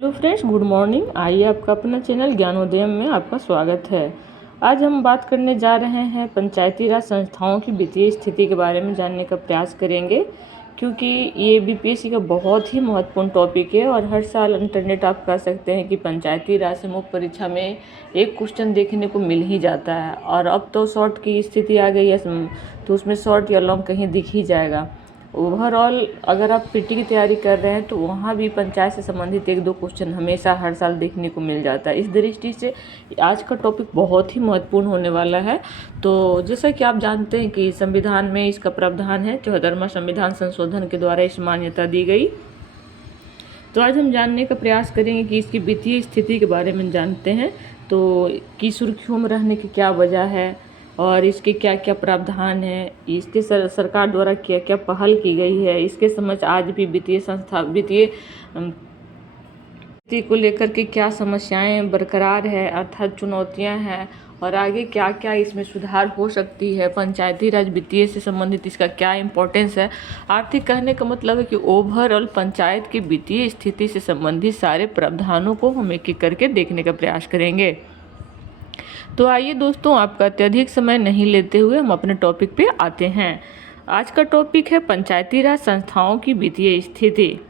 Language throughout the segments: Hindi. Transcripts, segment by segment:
Hello friends, good morning. आइए आपका अपना चैनल ज्ञानोदयम में आपका स्वागत है। आज हम बात करने जा रहे हैं पंचायती राज संस्थाओं की वित्तीय स्थिति के बारे में जानने का प्रयास करेंगे, क्योंकि ये बीपीएससी का बहुत ही महत्वपूर्ण टॉपिक है और हर साल इंटरनेट आप कह सकते हैं कि पंचायती राज से मुख्य परीक्षा में एक क्वेश्चन देखने को मिल ही जाता है। और अब तो शॉर्ट की स्थिति आ गई है, तो उसमें शॉर्ट या लॉन्ग कहीं दिख ही जाएगा। ओवरऑल अगर आप पीटी की तैयारी कर रहे हैं तो वहाँ भी पंचायत से संबंधित एक दो क्वेश्चन हमेशा हर साल देखने को मिल जाता है। इस दृष्टि से आज का टॉपिक बहुत ही महत्वपूर्ण होने वाला है। तो जैसा कि आप जानते हैं कि संविधान में इसका प्रावधान है, 74वां संविधान संशोधन के द्वारा इस मान्यता दी गई। तो आज हम जानने का प्रयास करेंगे कि इसकी वित्तीय स्थिति के बारे में जानते हैं, तो की सुर्खियों में रहने की क्या वजह है और इसके क्या क्या प्रावधान है, इसके सरकार द्वारा क्या क्या पहल की गई है, इसके समझ आज भी वित्तीय को लेकर के क्या समस्याएं बरकरार है अर्थात चुनौतियां हैं, और आगे क्या क्या इसमें सुधार हो सकती है। पंचायती राज वित्तीय से संबंधित इसका क्या इम्पोर्टेंस है। आर्थिक कहने का मतलब है कि ओवरऑल पंचायत की वित्तीय स्थिति से संबंधित सारे प्रावधानों को हम एक एक करके देखने का प्रयास करेंगे। तो आइए दोस्तों, आपका अत्यधिक समय नहीं लेते हुए हम अपने टॉपिक पे आते हैं। आज का टॉपिक है पंचायती राज संस्थाओं की वित्तीय स्थिति,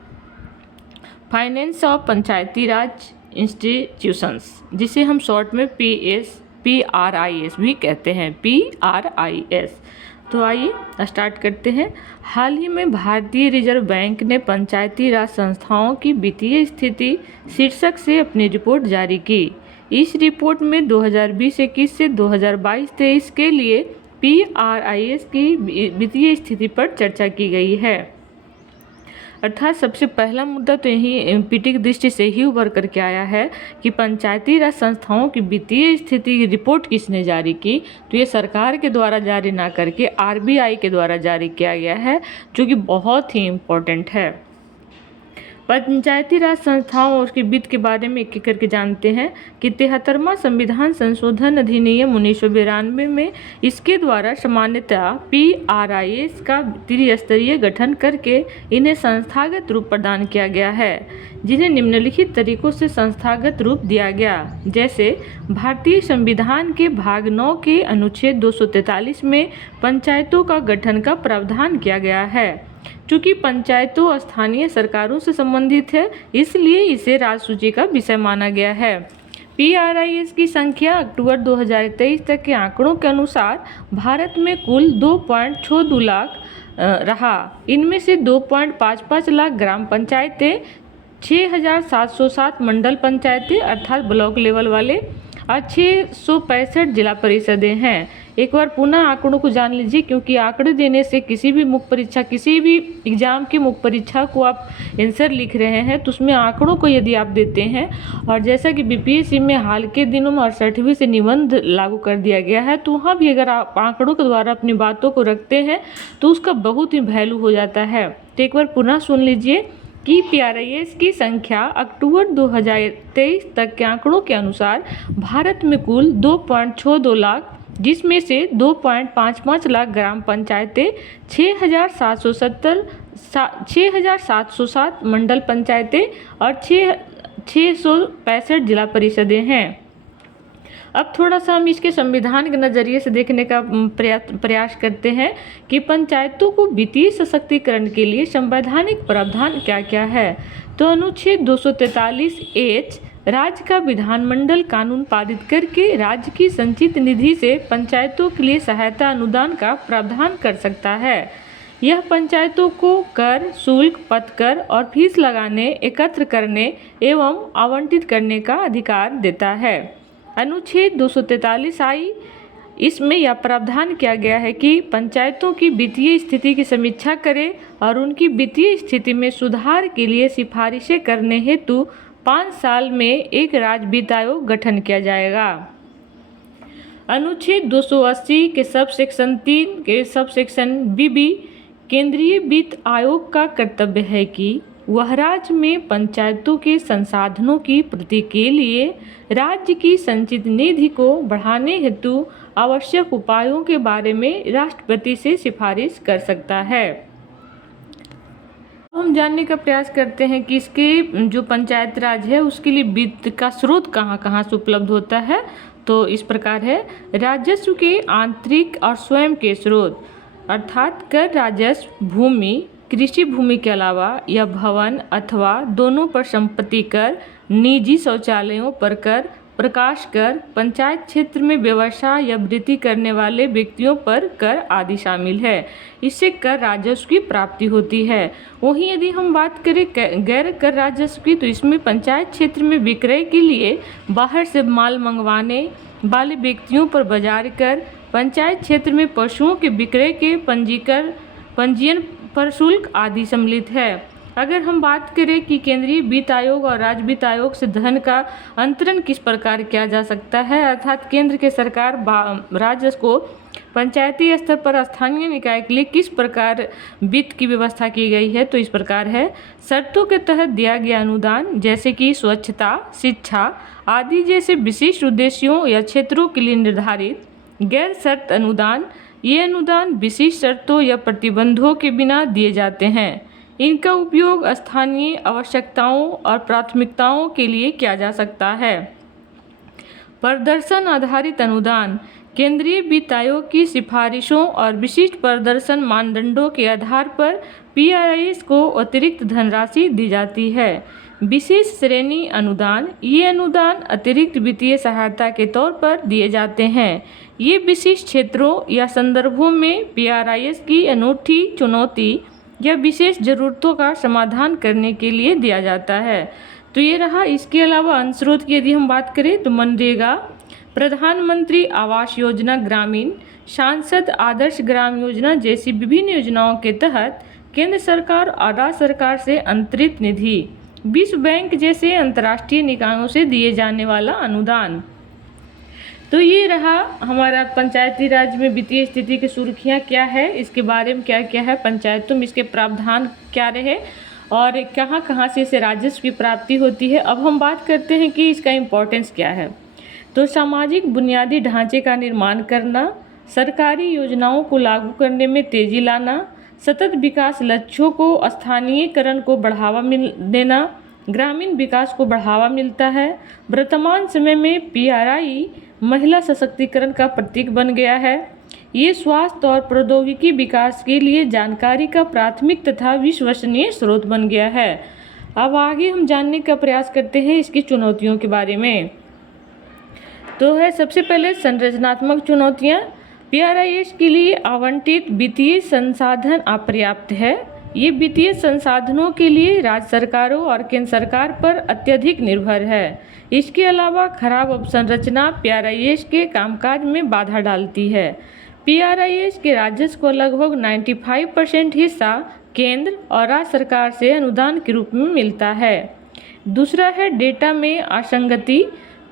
finance of Panchayati Raj institutions, जिसे हम शॉर्ट में PRIS भी कहते हैं, PRIS। तो आइए स्टार्ट करते हैं। हाल ही में भारतीय रिजर्व बैंक ने पंचायती राज संस्थाओं की वित्तीय स्थिति शीर्षक से अपनी रिपोर्ट जारी की। इस रिपोर्ट में 2020-21 से 2022-23 के लिए PRIS की वित्तीय स्थिति पर चर्चा की गई है। अर्थात सबसे पहला मुद्दा तो यही पीटी की दृष्टि से ही उभर करके आया है कि पंचायती राज संस्थाओं की वित्तीय स्थिति की रिपोर्ट किसने जारी की। तो ये सरकार के द्वारा जारी ना करके RBI के द्वारा जारी किया गया है, जो कि बहुत ही इम्पोर्टेंट है। पंचायती राज संस्थाओं और उसके वित्त के बारे में एक एक करके जानते हैं कि 73वां संविधान संशोधन अधिनियम 1992 में इसके द्वारा सामान्यतः PRIS का त्रिस्तरीय गठन करके इन्हें संस्थागत रूप प्रदान किया गया है, जिन्हें निम्नलिखित तरीकों से संस्थागत रूप दिया गया। जैसे भारतीय संविधान के भाग 9 के अनुच्छेद 243 में पंचायतों का गठन का प्रावधान किया गया है। चूँकि पंचायतों स्थानीय सरकारों से संबंधित है, इसलिए इसे राजसूची का विषय माना गया है। PRIS की संख्या अक्टूबर 2023 तक के आंकड़ों के अनुसार भारत में कुल 2.62 लाख रहा। इनमें से 2.55 लाख ग्राम पंचायतें, 6,707 मंडल पंचायतें अर्थात ब्लॉक लेवल वाले और 665 जिला परिषदें हैं। एक बार पुनः आंकड़ों को जान लीजिए, क्योंकि आंकड़े देने से किसी भी मुख्य परीक्षा, किसी भी एग्जाम की मुख्य परीक्षा को आप आंसर लिख रहे हैं तो उसमें आंकड़ों को यदि आप देते हैं, और जैसा कि बीपीएससी में हाल के दिनों में 68वीं से निबंध लागू कर दिया गया है, तो वहाँ भी अगर आप आंकड़ों के द्वारा अपनी बातों को रखते हैं तो उसका बहुत ही वैल्यू हो जाता है। तो एक बार पुनः सुन लीजिए कि PRIS की संख्या अक्टूबर 2023 तक के आंकड़ों के अनुसार भारत में कुल 2.62 लाख, जिसमें से 2.55 लाख ग्राम पंचायतें, 6,707 मंडल पंचायतें और 665 जिला परिषदें हैं। अब थोड़ा सा हम इसके संविधान के नज़रिए से देखने का प्रयास करते हैं कि पंचायतों को वित्तीय सशक्तिकरण के लिए संवैधानिक प्रावधान क्या क्या है। तो अनुच्छेद 243H राज्य का विधानमंडल कानून पारित करके राज्य की संचित निधि से पंचायतों के लिए सहायता अनुदान का प्रावधान कर सकता है। यह पंचायतों को कर, शुल्क, पथकर और फीस लगाने, एकत्र करने एवं आवंटित करने का अधिकार देता है। अनुच्छेद 243I, इसमें यह प्रावधान किया गया है कि पंचायतों की वित्तीय स्थिति की समीक्षा करे और उनकी वित्तीय स्थिति में सुधार के लिए सिफारिशें करने हेतु 5 साल में एक राज्य वित्त आयोग गठन किया जाएगा। अनुच्छेद 280 के सब सेक्शन 3 के सब सेक्शन BB, केंद्रीय वित्त आयोग का कर्तव्य है कि वह राज्य में पंचायतों के संसाधनों की पूर्ति के लिए राज्य की संचित निधि को बढ़ाने हेतु आवश्यक उपायों के बारे में राष्ट्रपति से सिफारिश कर सकता है। हम जानने का प्रयास करते हैं कि इसके जो पंचायत राज है उसके लिए वित्त का स्रोत कहाँ कहाँ से उपलब्ध होता है। तो इस प्रकार है, राजस्व के आंतरिक और स्वयं के स्रोत, अर्थात कर राजस्व भूमि, कृषि भूमि के अलावा या भवन अथवा दोनों पर संपत्ति कर, निजी शौचालयों पर कर, प्रकाश कर, पंचायत क्षेत्र में व्यवसाय या वृत्ति करने वाले व्यक्तियों पर कर आदि शामिल है। इससे कर राजस्व की प्राप्ति होती है। वहीं यदि हम बात करें गैर कर राजस्व की, तो इसमें पंचायत क्षेत्र में विक्रय के लिए बाहर से माल मंगवाने वाले व्यक्तियों पर बाजार कर, पंचायत क्षेत्र में पशुओं के विक्रय के पंजीयन पर शुल्क आदि सम्मिलित है। अगर हम बात करें कि केंद्रीय वित्त आयोग और राज्य वित्त आयोग से धन का अंतरण किस प्रकार किया जा सकता है, अर्थात केंद्र के सरकार राज्य को पंचायती स्तर पर स्थानीय निकाय के लिए किस प्रकार वित्त की व्यवस्था की गई है, तो इस प्रकार है। शर्तों के तहत दिया गया अनुदान जैसे कि स्वच्छता, शिक्षा आदि जैसे विशिष्ट उद्देश्यों या क्षेत्रों के लिए निर्धारित गैर शर्त अनुदान, ये अनुदान विशिष्ट शर्तों या प्रतिबंधों के बिना दिए जाते हैं। इनका उपयोग स्थानीय आवश्यकताओं और प्राथमिकताओं के लिए किया जा सकता है। प्रदर्शन आधारित अनुदान, केंद्रीय वित्त आयोग की सिफारिशों और विशिष्ट प्रदर्शन मानदंडों के आधार पर PRIS को अतिरिक्त धनराशि दी जाती है। विशेष श्रेणी अनुदान, ये अनुदान अतिरिक्त वित्तीय सहायता के तौर पर दिए जाते हैं। ये विशिष्ट क्षेत्रों या संदर्भों में PRIS की अनूठी चुनौती या विशेष ज़रूरतों का समाधान करने के लिए दिया जाता है। तो ये रहा। इसके अलावा अन्य स्रोत की यदि हम बात करें तो मनरेगा, प्रधानमंत्री आवास योजना ग्रामीण, सांसद आदर्श ग्राम योजना जैसी विभिन्न योजनाओं के तहत केंद्र सरकार और राज्य सरकार से अंतरित निधि, विश्व बैंक जैसे अंतर्राष्ट्रीय निकायों से दिए जाने वाला अनुदान। तो ये रहा हमारा पंचायती राज में वित्तीय स्थिति की सुर्खियाँ क्या है, इसके बारे में क्या क्या है पंचायतों में, इसके प्रावधान क्या रहे और कहाँ कहाँ से इसे राजस्व की प्राप्ति होती है। अब हम बात करते हैं कि इसका इम्पोर्टेंस क्या है। तो सामाजिक बुनियादी ढांचे का निर्माण करना, सरकारी योजनाओं को लागू करने में तेजी लाना, सतत विकास लक्ष्यों को स्थानीयकरण को बढ़ावा देना, ग्रामीण विकास को बढ़ावा मिलता है। वर्तमान समय में PRI महिला सशक्तिकरण का प्रतीक बन गया है। ये स्वास्थ्य और प्रौद्योगिकी विकास के लिए जानकारी का प्राथमिक तथा विश्वसनीय स्रोत बन गया है। अब आगे हम जानने का प्रयास करते हैं इसकी चुनौतियों के बारे में। तो है सबसे पहले संरचनात्मक चुनौतियाँ। PRIS के लिए आवंटित वित्तीय संसाधन अपर्याप्त है। ये वित्तीय संसाधनों के लिए राज्य सरकारों और केंद्र सरकार पर अत्यधिक निर्भर है। इसके अलावा खराब अवसंरचना PRIS के कामकाज में बाधा डालती है। PRIS के राजस्व को लगभग 95% हिस्सा केंद्र और राज्य सरकार से अनुदान के रूप में मिलता है। दूसरा है डेटा में असंगति।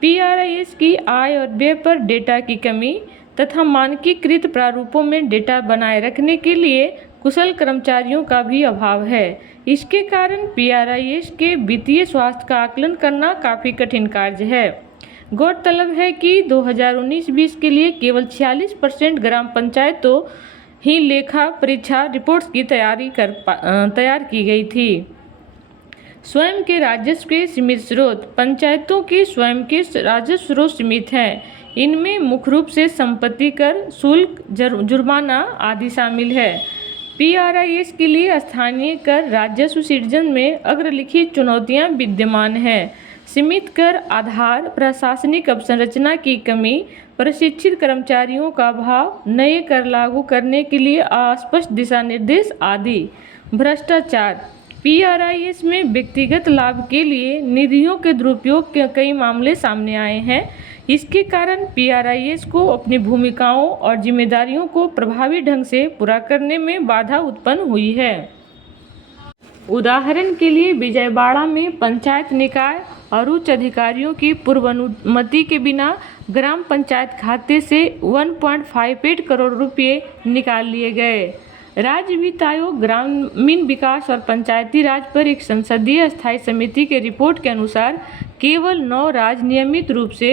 PRIS की आय और व्यय पर डेटा की कमी तथा मानकीकृत प्रारूपों में डेटा बनाए रखने के लिए कुशल कर्मचारियों का भी अभाव है। इसके कारण PRIS के वित्तीय स्वास्थ्य का आकलन करना काफ़ी कठिन कार्य है। गौरतलब है कि 2019-20 के लिए केवल 46% ग्राम पंचायतों ही लेखा परीक्षा रिपोर्ट्स की तैयार की गई थी। स्वयं के राजस्व के सीमित स्रोत। पंचायतों के स्वयं के राजस्व स्रोत सीमित हैं। इनमें मुख्य रूप से संपत्ति कर, शुल्क, जुर्माना आदि शामिल है। PRIS के लिए स्थानीय कर राजस्व सृजन में अग्रलिखित चुनौतियां विद्यमान हैं। सीमित कर आधार, प्रशासनिक अवसंरचना की कमी, प्रशिक्षित कर्मचारियों का अभाव, नए कर लागू करने के लिए अस्पष्ट दिशा निर्देश आदि। भ्रष्टाचार। PRIS में व्यक्तिगत लाभ के लिए निधियों के दुरुपयोग के कई मामले सामने आए हैं। इसके कारण PRIS को अपनी भूमिकाओं और जिम्मेदारियों को प्रभावी ढंग से पूरा करने में बाधा उत्पन्न हुई है। उदाहरण के लिए विजयवाड़ा में पंचायत निकाय और उच्च अधिकारियों की पूर्व अनुमति के बिना ग्राम पंचायत खाते से 1.58 करोड़ रुपये निकाल लिए गए। राज्य वित्त आयोग ग्रामीण विकास और पंचायती राज पर एक संसदीय स्थायी समिति के रिपोर्ट के अनुसार केवल 9 राज्य नियमित रूप से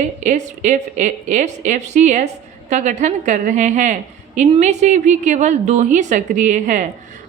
SFCS का गठन कर रहे हैं। इनमें से भी केवल 2 ही सक्रिय है।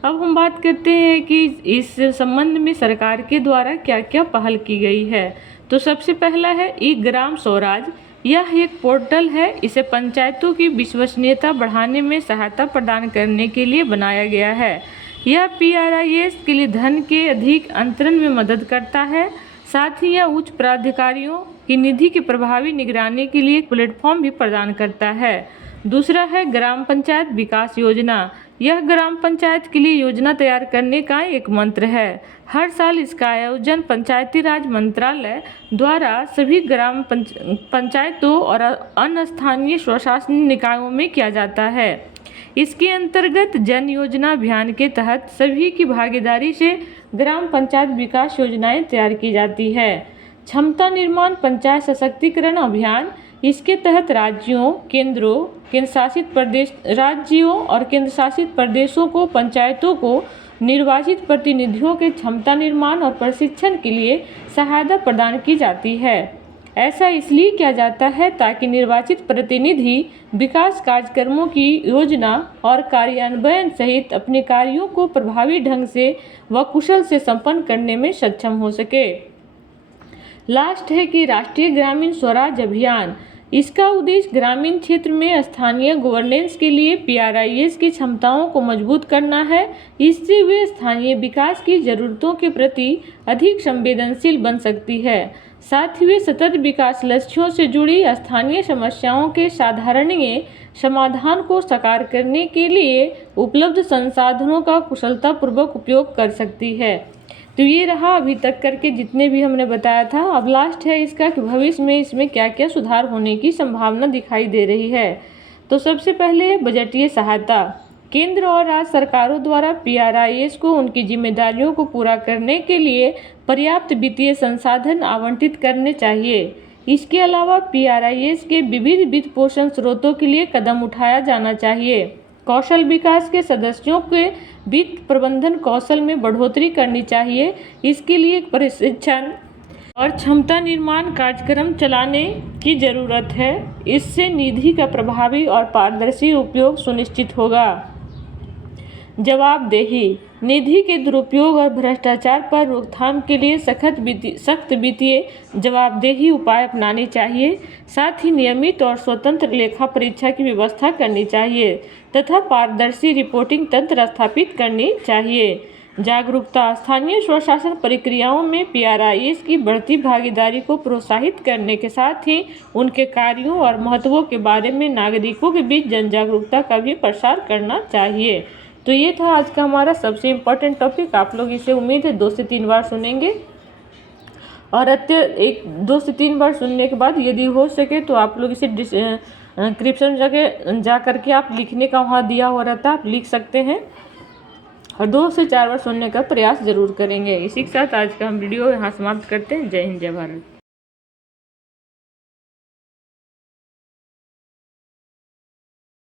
अब हम बात करते हैं कि इस संबंध में सरकार के द्वारा क्या क्या पहल की गई है। तो सबसे पहला है ई ग्राम स्वराज। यह एक पोर्टल है। इसे पंचायतों की विश्वसनीयता बढ़ाने में सहायता प्रदान करने के लिए बनाया गया है। यह PRIS के लिए धन के अधिक अंतरण में मदद करता है। साथ ही यह उच्च प्राधिकारियों की निधि की प्रभावी निगरानी के लिए एक प्लेटफॉर्म भी प्रदान करता है। दूसरा है ग्राम पंचायत विकास योजना। यह ग्राम पंचायत के लिए योजना तैयार करने का एक मंत्र है। हर साल इसका आयोजन पंचायती राज मंत्रालय द्वारा सभी ग्राम पंचायतों और अन्य स्थानीय स्वशासन निकायों में किया जाता है। इसके अंतर्गत जन योजना अभियान के तहत सभी की भागीदारी से ग्राम पंचायत विकास योजनाएं तैयार की जाती है। क्षमता निर्माण पंचायत सशक्तिकरण अभियान। इसके तहत राज्यों और केंद्र शासित प्रदेशों को पंचायतों को निर्वाचित प्रतिनिधियों के क्षमता निर्माण और प्रशिक्षण के लिए सहायता प्रदान की जाती है। ऐसा इसलिए किया जाता है ताकि निर्वाचित प्रतिनिधि विकास कार्यक्रमों की योजना और कार्यान्वयन सहित अपने कार्यों को प्रभावी ढंग से व कुशल से संपन्न करने में सक्षम हो सके। लास्ट है कि राष्ट्रीय ग्रामीण स्वराज अभियान। इसका उद्देश्य ग्रामीण क्षेत्र में स्थानीय गवर्नेंस के लिए PRIS की क्षमताओं को मजबूत करना है। इससे वे स्थानीय विकास की जरूरतों के प्रति अधिक संवेदनशील बन सकती है। साथ ही वे सतत विकास लक्ष्यों से जुड़ी स्थानीय समस्याओं के साधारणीय समाधान को साकार करने के लिए उपलब्ध संसाधनों का कुशलतापूर्वक उपयोग कर सकती है। तो ये रहा अभी तक करके जितने भी हमने बताया था। अब लास्ट है इसका कि भविष्य में इसमें क्या क्या सुधार होने की संभावना दिखाई दे रही है। तो सबसे पहले बजटीय सहायता। केंद्र और राज्य सरकारों द्वारा PRIS को उनकी जिम्मेदारियों को पूरा करने के लिए पर्याप्त वित्तीय संसाधन आवंटित करने चाहिए। इसके अलावा PRIS के विविध वित्त पोषण स्रोतों के लिए कदम उठाया जाना चाहिए। कौशल विकास के सदस्यों के वित्त प्रबंधन कौशल में बढ़ोतरी करनी चाहिए। इसके लिए प्रशिक्षण और क्षमता निर्माण कार्यक्रम चलाने की जरूरत है। इससे निधि का प्रभावी और पारदर्शी उपयोग सुनिश्चित होगा। जवाबदेही। निधि के दुरुपयोग और भ्रष्टाचार पर रोकथाम के लिए सख्त वित्तीय जवाबदेही उपाय अपनाने चाहिए। साथ ही नियमित और स्वतंत्र लेखा परीक्षा की व्यवस्था करनी चाहिए तथा पारदर्शी रिपोर्टिंग तंत्र स्थापित करनी चाहिए। जागरूकता। स्थानीय स्वशासन प्रक्रियाओं में PRIS की बढ़ती भागीदारी को प्रोत्साहित करने के साथ ही उनके कार्यों और महत्वों के बारे में नागरिकों के बीच जन जागरूकता का भी प्रसार करना चाहिए। तो ये था आज का हमारा सबसे इम्पोर्टेंट टॉपिक। आप लोग इसे उम्मीद है 2 से 3 बार सुनेंगे और 2 से 3 बार सुनने के बाद यदि हो सके तो आप लोग इसे डिस्क्रिप्शन जगह जा करके आप लिखने का वहाँ दिया हो रहता है, आप लिख सकते हैं और 2 से 4 बार सुनने का प्रयास जरूर करेंगे। इसी के साथ आज का हम वीडियो यहाँ समाप्त करते हैं। जय हिंद, जय भारत।